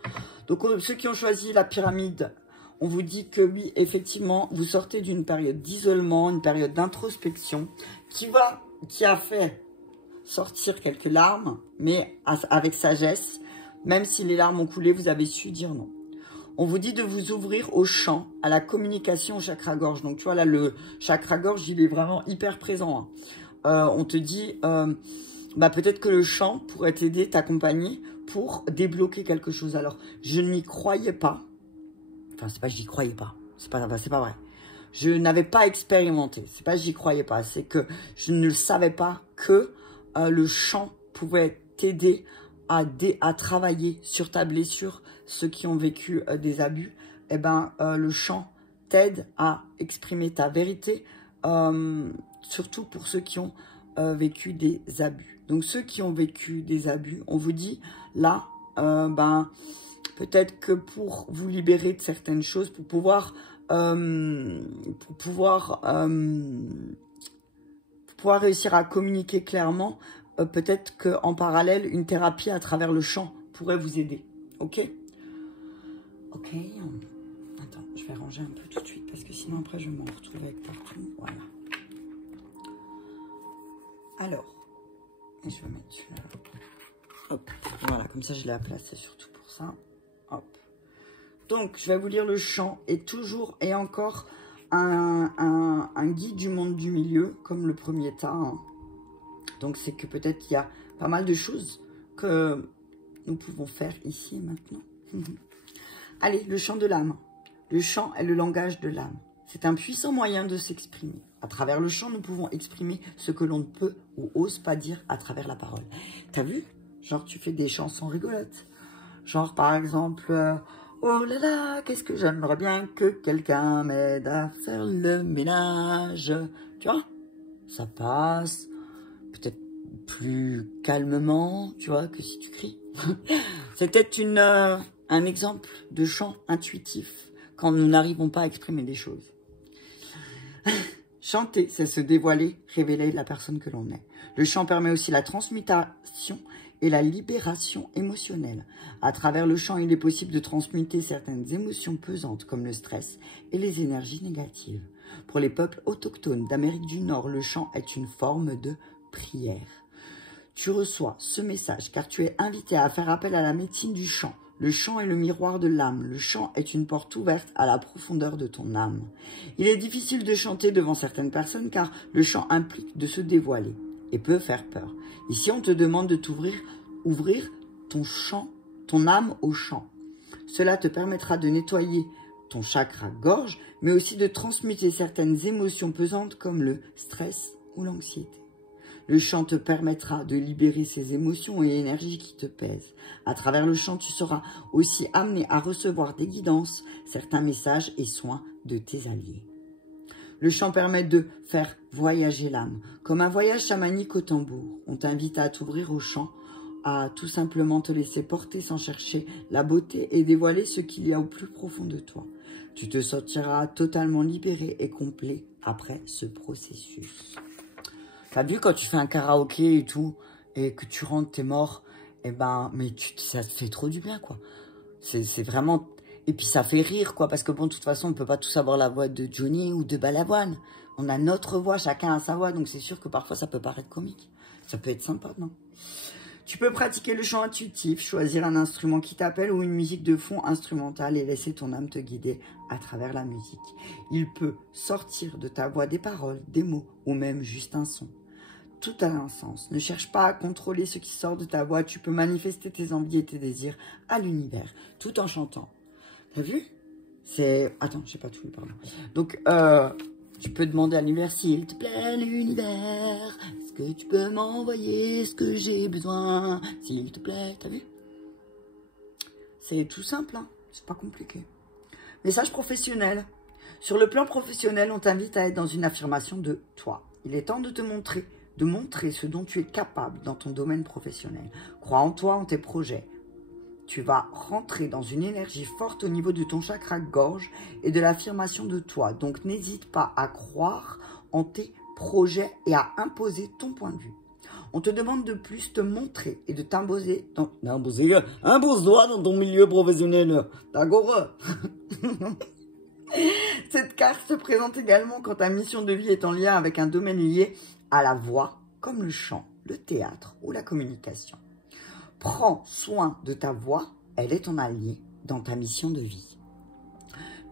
Donc, ceux qui ont choisi la pyramide, on vous dit que oui, effectivement, vous sortez d'une période d'isolement, une période d'introspection qui a fait sortir quelques larmes, mais avec sagesse. Même si les larmes ont coulé, vous avez su dire non. On vous dit de vous ouvrir au chant, à la communication au chakra-gorge. Donc, tu vois, là, le chakra-gorge, il est vraiment hyper présent. Hein. On te dit, bah, peut-être que le chant pourrait t'aider, t'accompagner pour débloquer quelque chose. Alors, je n'y croyais pas. Enfin, c'est pas que j'y croyais pas. C'est pas vrai. Je n'avais pas expérimenté. C'est pas que j'y croyais pas. C'est que je ne savais pas que le chant pouvait t'aider à travailler sur ta blessure. Ceux qui ont vécu des abus, eh ben, le chant t'aide à exprimer ta vérité, surtout pour ceux qui ont vécu des abus. Donc, ceux qui ont vécu des abus, on vous dit, là, ben, peut-être que pour vous libérer de certaines choses, pour pouvoir réussir à communiquer clairement, peut-être qu'en parallèle, une thérapie à travers le chant pourrait vous aider. Ok? Ok. Attends, je vais ranger un peu tout de suite parce que sinon après je vais m'en retrouver avec partout. Voilà. Alors, et je vais mettre celui-là. Hop. Voilà, comme ça je l'ai à placer surtout pour ça. Hop. Donc, je vais vous lire le chant et toujours et encore un guide du monde du milieu, comme le premier tas. Hein. Donc, c'est que peut-être il y a pas mal de choses que nous pouvons faire ici et maintenant. Allez, le chant de l'âme. Le chant est le langage de l'âme. C'est un puissant moyen de s'exprimer. À travers le chant, nous pouvons exprimer ce que l'on ne peut ou ose pas dire à travers la parole. T'as vu? Genre, tu fais des chansons rigolotes. Genre, par exemple, oh là là, qu'est-ce que j'aimerais bien que quelqu'un m'aide à faire le ménage. Tu vois? Ça passe. Peut-être plus calmement, tu vois, que si tu cries. C'est peut-être un exemple de chant intuitif quand nous n'arrivons pas à exprimer des choses. Chanter, c'est se dévoiler, révéler la personne que l'on est. Le chant permet aussi la transmutation et la libération émotionnelle. À travers le chant, il est possible de transmuter certaines émotions pesantes comme le stress et les énergies négatives. Pour les peuples autochtones d'Amérique du Nord, le chant est une forme de prière. Tu reçois ce message car tu es invité à faire appel à la médecine du chant. Le chant est le miroir de l'âme. Le chant est une porte ouverte à la profondeur de ton âme. Il est difficile de chanter devant certaines personnes car le chant implique de se dévoiler et peut faire peur. Ici, on te demande de ouvrir ton âme au chant. Cela te permettra de nettoyer ton chakra-gorge, mais aussi de transmuter certaines émotions pesantes comme le stress ou l'anxiété. Le chant te permettra de libérer ces émotions et énergies qui te pèsent. À travers le chant, tu seras aussi amené à recevoir des guidances, certains messages et soins de tes alliés. Le chant permet de faire voyager l'âme, comme un voyage chamanique au tambour. On t'invite à t'ouvrir au chant, à tout simplement te laisser porter sans chercher la beauté et dévoiler ce qu'il y a au plus profond de toi. Tu te sentiras totalement libéré et complet après ce processus. T'as vu quand tu fais un karaoké et tout, et que tu rentres, t'es mort, et ben, mais ça te fait trop du bien, quoi. C'est vraiment... Et puis ça fait rire, quoi, parce que bon, de toute façon, on peut pas tous avoir la voix de Johnny ou de Balavoine. On a notre voix, chacun a sa voix, donc c'est sûr que parfois ça peut paraître comique. Ça peut être sympa, non? Tu peux pratiquer le chant intuitif, choisir un instrument qui t'appelle ou une musique de fond instrumentale et laisser ton âme te guider à travers la musique. Il peut sortir de ta voix des paroles, des mots ou même juste un son. Tout a un sens. Ne cherche pas à contrôler ce qui sort de ta voix. Tu peux manifester tes envies et tes désirs à l'univers tout en chantant. T'as vu? C'est... Attends, j'ai pas tout lu, pardon. Donc, tu peux demander à l'univers, s'il te plaît, l'univers, est-ce que tu peux m'envoyer ce que j'ai besoin? S'il te plaît, t'as vu? C'est tout simple, hein? C'est pas compliqué. Message professionnel. Sur le plan professionnel, on t'invite à être dans une affirmation de toi. Il est temps de te montrer, de montrer ce dont tu es capable dans ton domaine professionnel. Crois en toi, en tes projets. Tu vas rentrer dans une énergie forte au niveau de ton chakra gorge et de l'affirmation de toi. Donc, n'hésite pas à croire en tes projets et à imposer ton point de vue. On te demande de plus te montrer et de t'imposer impose-toi dans ton milieu professionnel. D'accord? Cette carte se présente également quand ta mission de vie est en lien avec un domaine lié à la voix, comme le chant, le théâtre ou la communication. Prends soin de ta voix, elle est ton allié dans ta mission de vie.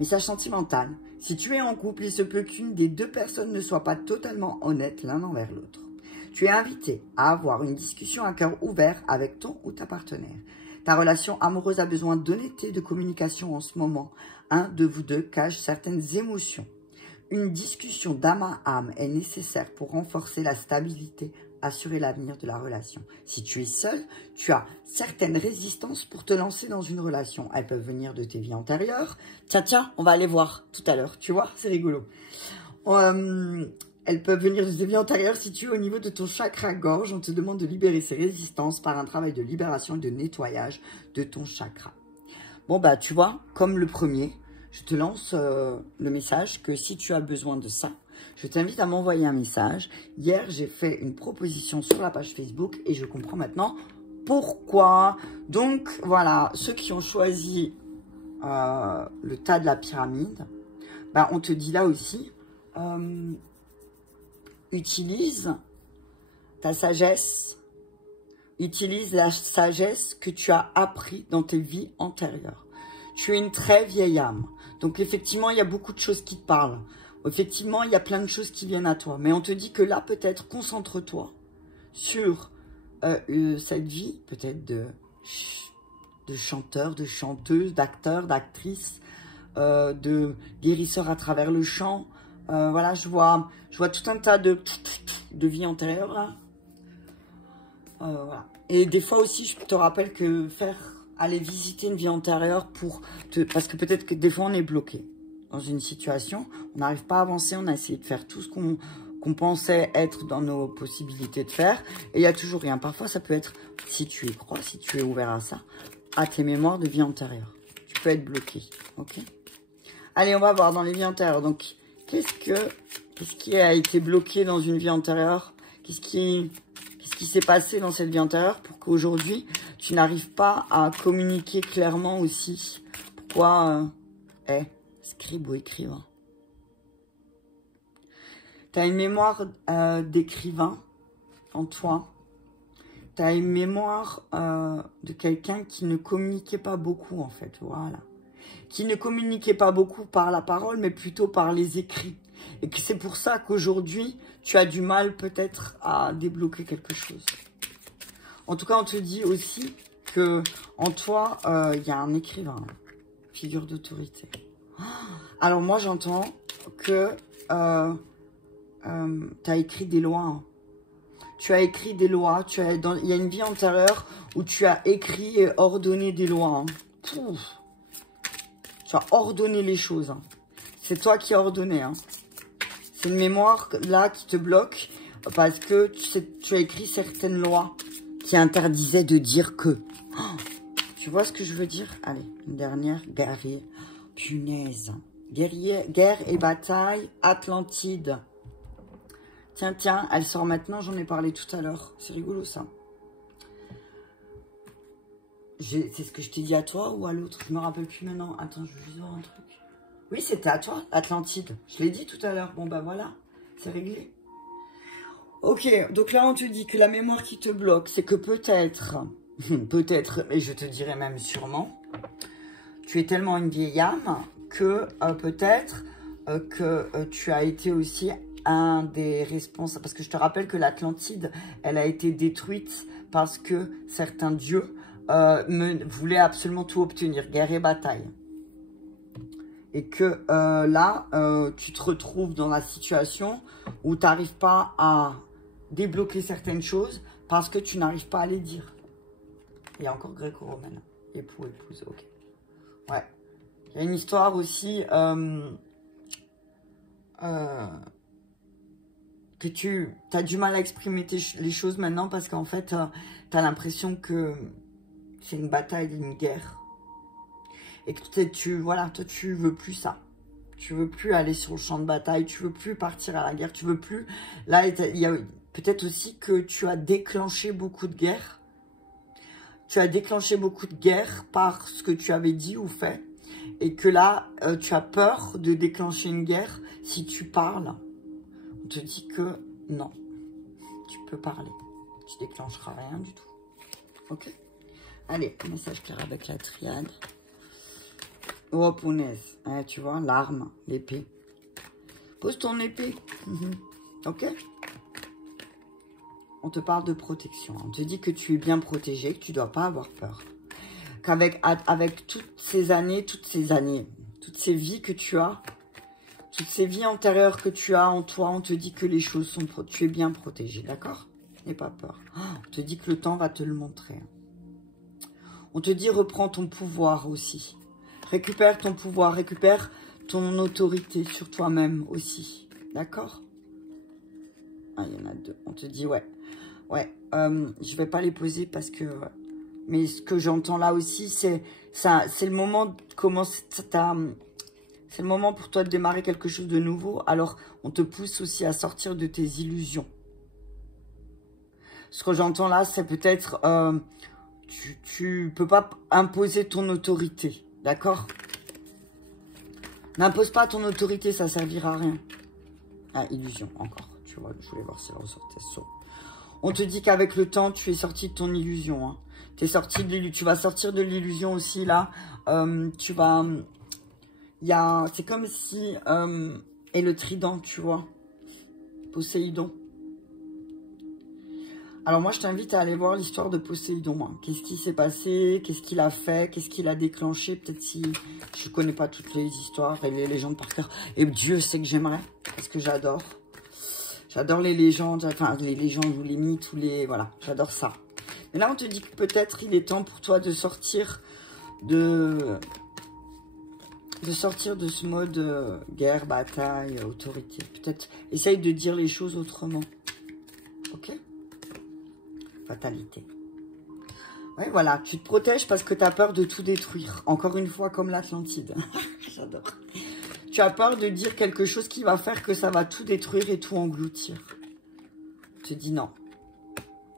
Message sentimental. Si tu es en couple, il se peut qu'une des deux personnes ne soit pas totalement honnête l'un envers l'autre. Tu es invité à avoir une discussion à cœur ouvert avec ton ou ta partenaire. Ta relation amoureuse a besoin d'honnêteté et de communication en ce moment. Un de vous deux cache certaines émotions. Une discussion d'âme à âme est nécessaire pour renforcer la stabilité, assurer l'avenir de la relation. Si tu es seul, tu as certaines résistances pour te lancer dans une relation. Elles peuvent venir de tes vies antérieures. Tiens, on va aller voir tout à l'heure. Tu vois, c'est rigolo. Elles peuvent venir de tes vies antérieures situées au niveau de ton chakra-gorge. On te demande de libérer ces résistances par un travail de libération et de nettoyage de ton chakra. Bon, bah, tu vois, comme le premier, je te lance le message que si tu as besoin de ça, je t'invite à m'envoyer un message. Hier, j'ai fait une proposition sur la page Facebook et je comprends maintenant pourquoi. Donc, voilà, ceux qui ont choisi le tas de la pyramide, bah, on te dit là aussi, utilise ta sagesse, utilise la sagesse que tu as appris dans tes vies antérieures. Tu es une très vieille âme. Donc, effectivement, il y a beaucoup de choses qui te parlent. Effectivement, il y a plein de choses qui viennent à toi. Mais on te dit que là, peut-être, concentre-toi sur cette vie, peut-être de chanteur, de chanteuse, d'acteur, d'actrice, de guérisseur à travers le chant. Voilà, je vois tout un tas de vies antérieures, là. Voilà. Et des fois aussi, je te rappelle que aller visiter une vie antérieure parce que peut-être que des fois, on est bloqué dans une situation, on n'arrive pas à avancer, on a essayé de faire tout ce qu'on pensait être dans nos possibilités de faire, et il n'y a toujours rien. Parfois, ça peut être, si tu y crois, si tu es ouvert à ça, à tes mémoires de vie antérieure. Tu peux être bloqué, ok? Allez, on va voir dans les vies antérieures. Donc, qu'est-ce qui a été bloqué dans une vie antérieure? Qu'est-ce qui s'est passé dans cette vie antérieure pour qu'aujourd'hui, tu n'arrives pas à communiquer clairement aussi? Pourquoi scribe ou écrivain. Tu as une mémoire d'écrivain en toi. Tu as une mémoire de quelqu'un qui ne communiquait pas beaucoup, en fait. Voilà. Qui ne communiquait pas beaucoup par la parole, mais plutôt par les écrits. Et que c'est pour ça qu'aujourd'hui, tu as du mal peut-être à débloquer quelque chose. En tout cas, on te dit aussi que en toi, il y a un écrivain, figure d'autorité. Alors moi j'entends que tu as écrit des lois. Hein. tu as écrit des lois. Il y a une vie antérieure où tu as écrit et ordonné des lois. Hein. Tu as ordonné les choses. Hein. C'est toi qui as ordonné. Hein. C'est une mémoire là qui te bloque parce que tu as écrit certaines lois qui interdisaient de dire que. Oh, tu vois ce que je veux dire? Allez, une dernière. Guerrier. Punaise. Guerrier, guerre et bataille. Atlantide. Tiens, tiens, elle sort maintenant. J'en ai parlé tout à l'heure. C'est rigolo ça. C'est ce que je t'ai dit à toi ou à l'autre? Je me rappelle plus maintenant. Attends, je veux juste voir un truc. Oui, c'était à toi, Atlantide. Je l'ai dit tout à l'heure. Bon, bah voilà, c'est réglé. Ok, donc là, on te dit que la mémoire qui te bloque, c'est que peut-être, et je te dirais même sûrement, tu es tellement une vieille âme que peut-être que tu as été aussi un des responsables. Parce que je te rappelle que l'Atlantide, elle a été détruite parce que certains dieux voulaient absolument tout obtenir, guerre et bataille. Et que là, tu te retrouves dans la situation où tu n'arrives pas à débloquer certaines choses parce que tu n'arrives pas à les dire. Il y a encore gréco-romaine. Époux, épouse, ok. Ouais. Il y a une histoire aussi que tu as du mal à exprimer les choses maintenant parce qu'en fait, tu as l'impression que c'est une bataille, une guerre. Et que voilà, toi, tu veux plus ça. Tu veux plus aller sur le champ de bataille. Tu veux plus partir à la guerre. Tu veux plus... Là, il y a peut-être aussi que tu as déclenché beaucoup de guerres. Tu as déclenché beaucoup de guerres par ce que tu avais dit ou fait. Et que là, tu as peur de déclencher une guerre si tu parles. On te dit que non. Tu peux parler. Tu déclencheras rien du tout. Ok? Allez, message clair avec la triade. Oh, punaise. Ouais, tu vois, l'arme, l'épée. Pose ton épée. Ok? On te parle de protection. On te dit que tu es bien protégé, que tu ne dois pas avoir peur. Avec toutes ces années, toutes ces vies que tu as, toutes ces vies antérieures que tu as en toi, on te dit que les choses sont... Tu es bien protégé, d'accord? N'aie pas peur. On te dit que le temps va te le montrer. On te dit reprends ton pouvoir aussi. Récupère ton pouvoir, récupère ton autorité sur toi-même aussi. D'accord? Ah, il y en a deux. On te dit, ouais. Ouais, je vais pas les poser parce que... Mais ce que j'entends là aussi, c'est le moment de commencer... C'est le moment pour toi de démarrer quelque chose de nouveau. Alors, on te pousse aussi à sortir de tes illusions. Ce que j'entends là, c'est peut-être... tu peux pas imposer ton autorité. D'accord? N'impose pas ton autorité, ça servira à rien. Ah, illusion, encore. Tu vois, je voulais voir si elle ressortait ça. On te dit qu'avec le temps, tu es sorti de ton illusion. Hein. Tu vas sortir de l'illusion aussi, là. Tu vas... C'est comme si... et le trident, tu vois. Poséidon. Alors moi, je t'invite à aller voir l'histoire de Poséidon. Hein. Qu'est-ce qui s'est passé? Qu'est-ce qu'il a fait? Qu'est-ce qu'il a déclenché? Peut-être si... Je connais pas toutes les histoires et les légendes par cœur. Et Dieu sait que j'aimerais. Parce que j'adore. J'adore les légendes. Enfin, les légendes ou les mythes ou les... Voilà, j'adore ça. Mais là, on te dit que peut-être il est temps pour toi de sortir de ce mode guerre, bataille, autorité. Peut-être essaye de dire les choses autrement. Ok? Fatalité. Ouais, voilà, tu te protèges parce que tu as peur de tout détruire. Encore une fois, comme l'Atlantide. J'adore. Tu as peur de dire quelque chose qui va faire que ça va tout détruire et tout engloutir. Je te dis non.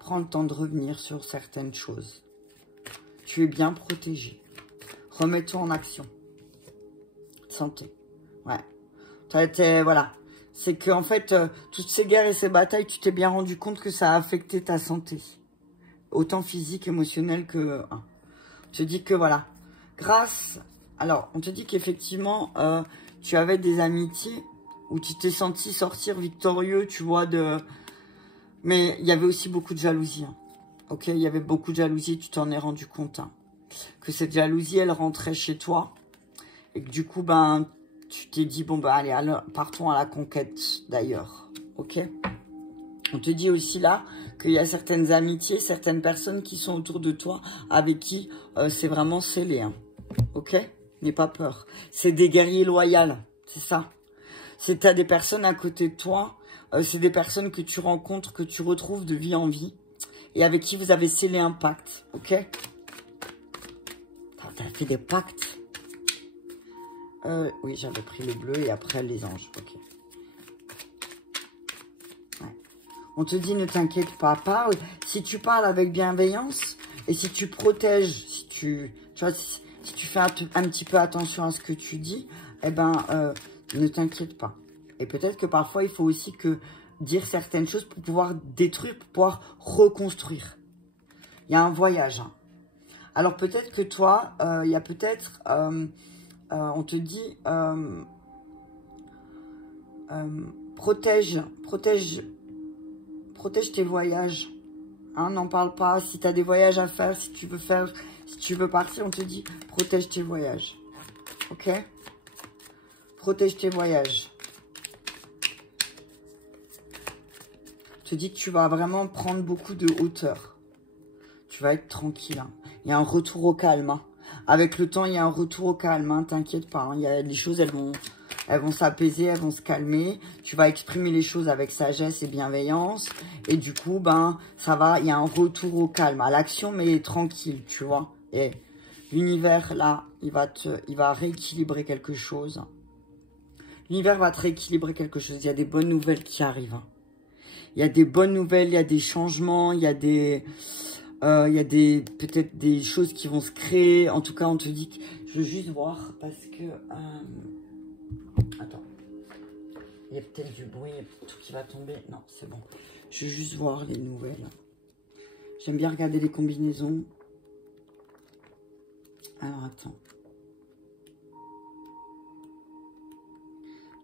Prends le temps de revenir sur certaines choses. Tu es bien protégé. Remets-toi en action. Santé. Ouais. Voilà. C'est qu'en fait, toutes ces guerres et ces batailles, tu t'es bien rendu compte que ça a affecté ta santé. Autant physique, émotionnelle que... On te dit que voilà. Grâce... Alors, on te dit qu'effectivement, tu avais des amitiés où tu t'es senti sortir victorieux, tu vois, de... Mais il y avait aussi beaucoup de jalousie. Hein. Ok, il y avait beaucoup de jalousie, tu t'en es rendu compte. Hein. Que cette jalousie, elle rentrait chez toi. Et que du coup, ben... Tu t'es dit, bon, bah allez, alors, partons à la conquête d'ailleurs. Ok? On te dit aussi là qu'il y a certaines amitiés, certaines personnes qui sont autour de toi avec qui c'est vraiment scellé. Hein. Ok? N'aie pas peur. C'est des guerriers loyaux. C'est ça. C'est t'as des personnes à côté de toi. C'est des personnes que tu rencontres, que tu retrouves de vie en vie. Et avec qui vous avez scellé un pacte. Ok? T'as fait des pactes. Oui, j'avais pris le bleu et après les anges. Ok. On te dit, ne t'inquiète pas, parle. Si tu parles avec bienveillance et si tu protèges, si tu fais un petit peu attention à ce que tu dis, eh ben, ne t'inquiète pas. Et peut-être que parfois, il faut aussi dire certaines choses pour pouvoir détruire, pour pouvoir reconstruire. Il y a un voyage. Hein. Alors, peut-être que toi, il y a peut-être, on te dit, protège tes voyages. Hein, n'en parle pas. Si tu as des voyages à faire, si tu veux partir, on te dit protège tes voyages. Ok? Protège tes voyages. On te dit que tu vas vraiment prendre beaucoup de hauteur. Tu vas être tranquille. Hein. Il y a un retour au calme. Hein. Avec le temps, il y a un retour au calme. Hein. T'inquiète pas. Hein. Il y a des choses, elles vont s'apaiser, elles vont se calmer. Tu vas exprimer les choses avec sagesse et bienveillance. Et du coup, ben, ça va, il y a un retour au calme, à l'action, mais tranquille, tu vois. Et l'univers, là, il va rééquilibrer quelque chose. L'univers va te rééquilibrer quelque chose. Il y a des bonnes nouvelles qui arrivent. Il y a des bonnes nouvelles, il y a des changements, il y a peut-être des choses qui vont se créer. En tout cas, on te dit que... Je veux juste voir parce que... Attends. Il y a peut-être du bruit, tout qui va tomber. Non, c'est bon. Je veux juste voir les nouvelles. J'aime bien regarder les combinaisons. Alors, attends.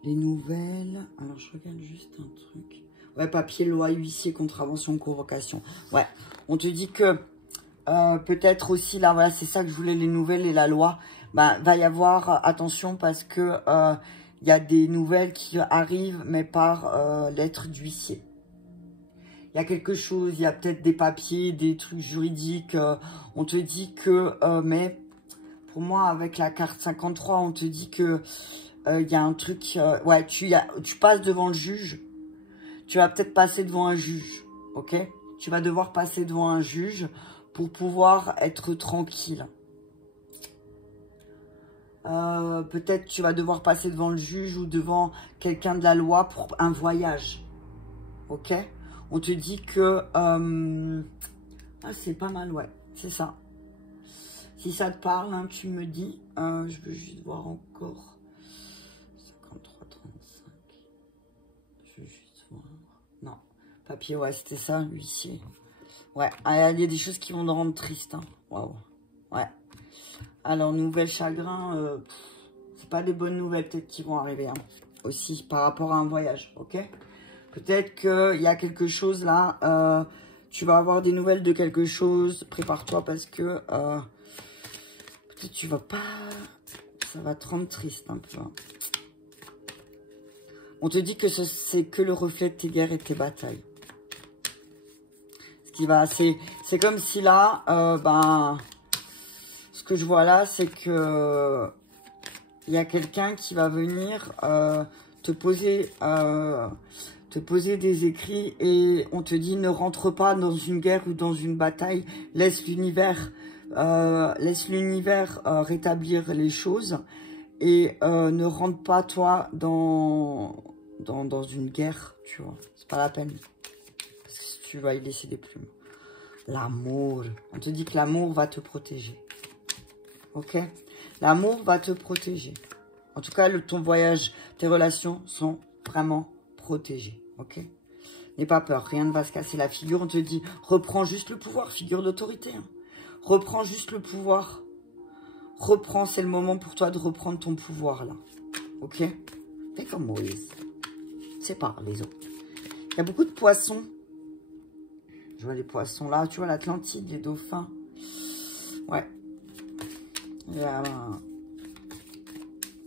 Les nouvelles. Alors, je regarde juste un truc. Ouais, papier, loi, huissier, contravention, convocation. Ouais, on te dit que peut-être aussi, là, voilà, c'est ça que je voulais, les nouvelles et la loi. Bah, va y avoir, attention, parce que il y a des nouvelles qui arrivent, mais par lettre d'huissier. Il y a quelque chose, il y a peut-être des papiers, des trucs juridiques. On te dit que, mais pour moi, avec la carte 53, on te dit que il y a un truc, ouais, tu passes devant le juge. Tu vas peut-être passer devant un juge, ok? Tu vas devoir passer devant un juge pour pouvoir être tranquille. Peut-être tu vas devoir passer devant le juge ou devant quelqu'un de la loi pour un voyage, ok? On te dit que... Ah, c'est pas mal, ouais, c'est ça. Si ça te parle, hein, tu me dis. Je veux juste voir encore. 53, 35. Je veux juste voir. Non. Papier, ouais, c'était ça, l'huissier. Ouais, il y a des choses qui vont te rendre triste. Hein. Waouh. Ouais. Alors, nouvelle chagrin, c'est pas des bonnes nouvelles peut-être qui vont arriver. Hein. Aussi, par rapport à un voyage, ok? Peut-être qu'il y a quelque chose là. Tu vas avoir des nouvelles de quelque chose. Prépare-toi parce que... peut-être tu vas pas... Ça va te rendre triste un peu. Hein. On te dit que c'est que le reflet de tes guerres et de tes batailles. Ce qui va... C'est comme si là... ben... Ce que je vois là, c'est que... Il y a quelqu'un qui va venir te poser des écrits et on te dit ne rentre pas dans une guerre ou dans une bataille. Laisse l'univers rétablir les choses et ne rentre pas toi dans une guerre, tu vois. C'est pas la peine. Parce que si tu vas y laisser des plumes. L'amour. On te dit que l'amour va te protéger. Ok? L'amour va te protéger. En tout cas, ton voyage, tes relations sont vraiment protégées. Ok? N'aie pas peur, rien ne va se casser la figure. On te dit, reprends juste le pouvoir, figure d'autorité. Hein. Reprends juste le pouvoir. Reprends, c'est le moment pour toi de reprendre ton pouvoir, là. Ok? Fais comme Moïse. C'est pas les autres. Il y a beaucoup de poissons. Je vois les poissons là. Tu vois l'Atlantide, les dauphins. Ouais.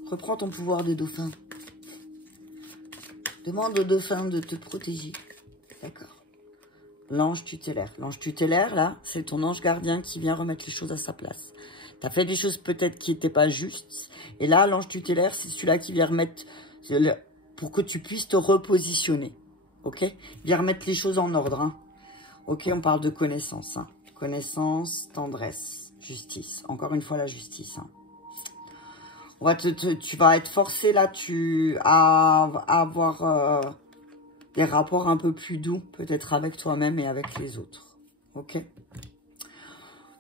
Reprends ton pouvoir des dauphins. Demande aux dauphins de te protéger. D'accord. L'ange tutélaire. L'ange tutélaire, là, c'est ton ange gardien qui vient remettre les choses à sa place. Tu as fait des choses peut-être qui n'étaient pas justes. Et là, l'ange tutélaire, c'est celui-là qui vient remettre... pour que tu puisses te repositionner. Ok? Il vient remettre les choses en ordre. Hein. Ok, on parle de connaissance. Hein. Connaissance, tendresse, justice. Encore une fois, la justice. Hein. On va tu vas être forcé là à avoir des rapports un peu plus doux, peut-être avec toi-même et avec les autres. Ok?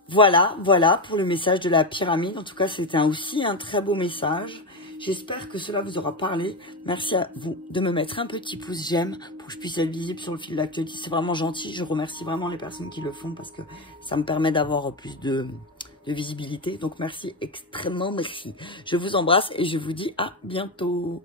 Voilà, voilà pour le message de la pyramide. En tout cas, c'était aussi un très beau message. J'espère que cela vous aura parlé. Merci à vous de me mettre un petit pouce j'aime pour que je puisse être visible sur le fil d'actualité. C'est vraiment gentil. Je remercie vraiment les personnes qui le font parce que ça me permet d'avoir plus de visibilité. Donc, merci, extrêmement merci. Je vous embrasse et je vous dis à bientôt.